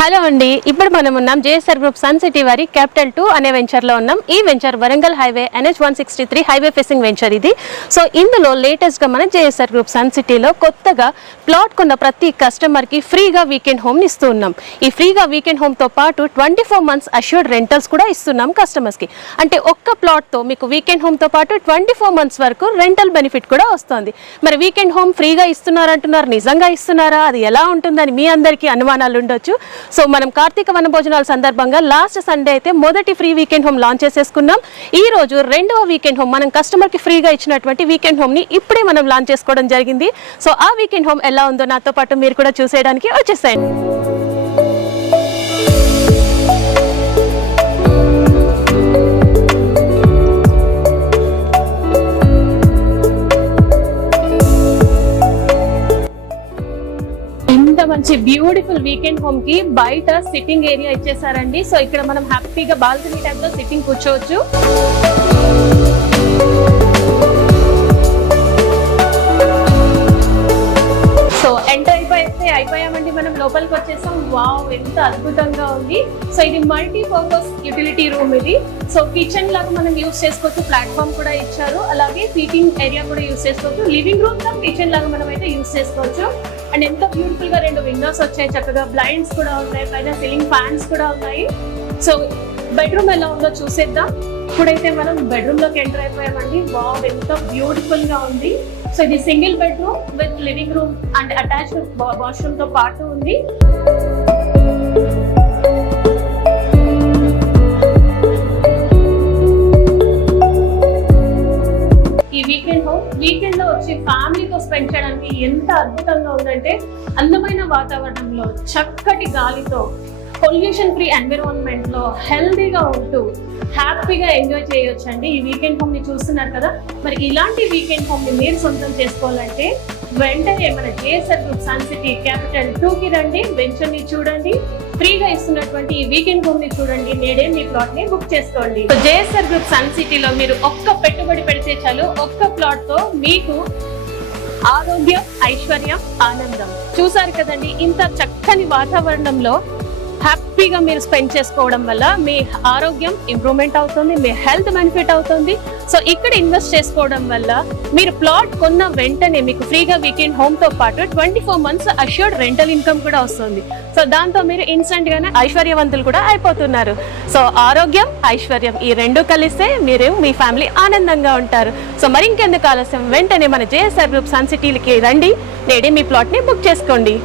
Hello అండి, ఇప్పుడు మనం ఉన్నాం జేఎస్ఆర్ గ్రూప్ సన్ సిటీ వారి క్యాపిటల్ 2 అనే వెంచర్లో ఉన్నాం. ఈ venture Warangal highway NH163 highway facing venture ఇది. సో ఇందులో లేటెస్ట్గా మన జేఎస్ఆర్ గ్రూప్ సన్ సిటీలో కొత్తగా ప్లాట్ కొన్న ప్రతి కస్టమర్కి ఫ్రీగా వీకెండ్ హోమ్ని ఇస్తూ ఉన్నాం. ఈ ఫ్రీగా వీకెండ్ హోమ్తో పాటు 24 months అష్యూర్డ్ రెంటల్స్ కూడా ఇస్తున్నాం కస్టమర్స్కి. అంటే ఒక్క ప్లాట్తో మీకు వీకెండ్ హోమ్తో పాటు 24 months వరకు రెంటల్ బెనిఫిట్ కూడా వస్తుంది. మరి వీకెండ్ హోమ్ ఫ్రీగా ఇస్తున్నారంటున్నారు, నిజంగా ఇస్తున్నారా, అది ఎలా ఉంటుందని మీ అందరికీ అనుమానాలు ఉండొచ్చు. సో మనం కార్తీక వన భోజనాల సందర్భంగా లాస్ట్ సండే అయితే మొదటి ఫ్రీ వీకెండ్ హోమ్ లాంచ్ చేసేసుకున్నాం. ఈ రోజు రెండవ వీకెండ్ హోమ్ మనం కస్టమర్ కి ఫ్రీగా ఇచ్చినటువంటి వీకెండ్ హోమ్ ని ఇప్పుడే మనం లాంచ్ చేసుకోవడం జరిగింది. సో ఆ వీకెండ్ హోమ్ ఎలా ఉందో నాతో పాటు మీరు కూడా చూసేయడానికి వచ్చేసాయండి. మంచి బ్యూటిఫుల్ వీకెండ్ హోమ్ కి బయట సిట్టింగ్ ఏరియా ఇచ్చేసారండి. సో ఇక్కడ మనం హ్యాపీగా బాల్కనీ టైప్ లో సిట్టింగ్ కూర్చోవచ్చు. సో ఎంటర్ అయిపోయామండి, మనం లోపలికి వచ్చేసాం. వావ్, ఎంత అద్భుతంగా ఉంది. సో ఇది మల్టీపర్పస్ యూటిలిటీ రూమ్ ఇది. సో కిచెన్ లాగా మనం యూజ్ చేసుకోవచ్చు, ప్లాట్ఫామ్ కూడా ఇచ్చారు. అలాగే సీటింగ్ ఏరియా కూడా యూజ్ చేసుకోవచ్చు. లివింగ్ రూమ్ గా కిచెన్ లాగా మనం అయితే యూజ్ చేసుకోవచ్చు. అండ్ ఎంత బ్యూటిఫుల్ గా 2 విండోస్ వచ్చాయి, చక్కగా బ్లైండ్స్ కూడా ఉన్నాయి, పైన సీలింగ్ ఫ్యాన్స్ కూడా ఉన్నాయి. సో బెడ్రూమ్ ఎలా ఉందో చూసేద్దాం. ఇప్పుడైతే మనం బెడ్రూమ్ లోకి ఎంటర్ అయిపోయామండి. వావ్, ఎంత బ్యూటిఫుల్ గా ఉంది. సో ఇది single bedroom with living room and attached washroom తో పాటు ఉంది. ఈ వీకెండ్ లో వచ్చి ఫ్యామిలీతో స్పెండ్ చేయడానికి ఎంత అద్భుతంగా ఉందంటే, అందమైన వాతావరణంలో చక్కటి గాలితో పొల్యూషన్ ఫ్రీ ఎన్విరాన్మెంట్ లో హెల్దీగా ఉంటూ హ్యాపీగా ఎంజాయ్ చేయొచ్చండి. ఈ వీకెండ్ హోమ్ ని చూస్తున్నారు కదా. మరి ఇలాంటి వీకెండ్ హోమ్ ని మీరు సొంతం చేసుకోవాలంటే వెంటనే మన JSR group Sun City Capital 2 కి రండి, వెంచర్ ని చూడండి, ఫ్రీగా ఇస్తున్నటువంటి ఈ వీకెండ్ హోమ్ ని చూడండి, నేడే మీ ప్లాట్ ని బుక్ చేసుకోండి. జేఎస్ఆర్ గ్రూప్ సన్ సిటీలో మీరు ఒక్క పెట్టుబడి పెడితే చాలు, ఒక్క ప్లాట్ తో మీకు ఆరోగ్యం, ఐశ్వర్యం, ఆనందం. చూసారు కదండి, ఇంత చక్కని వాతావరణంలో హ్యాపీగా మీరు స్పెండ్ చేసుకోవడం వల్ల మీ ఆరోగ్యం ఇంప్రూవ్మెంట్ అవుతుంది, మీ హెల్త్ బెనిఫిట్ అవుతుంది. సో ఇక్కడ ఇన్వెస్ట్ చేసుకోవడం వల్ల మీరు ప్లాట్ కొన్న వెంటనే మీకు ఫ్రీగా వీకెండ్ హోమ్ తో పాటు 24 months అష్యూర్డ్ రెంటల్ ఇన్కమ్ కూడా వస్తుంది. సో దాంతో మీరు ఇన్స్టెంట్ గానే ఐశ్వర్యవంతులు కూడా అయిపోతున్నారు. సో ఆరోగ్యం, ఐశ్వర్యం ఈ రెండు కలిస్తే మీరు మీ ఫ్యామిలీ ఆనందంగా ఉంటారు. సో మరి ఇంకెందుకు ఆలస్యం, వెంటనే మన జేఎస్ఆర్ గ్రూప్ సన్ సిటీకి రండి, నేడే మీ ప్లాట్ ని బుక్ చేసుకోండి.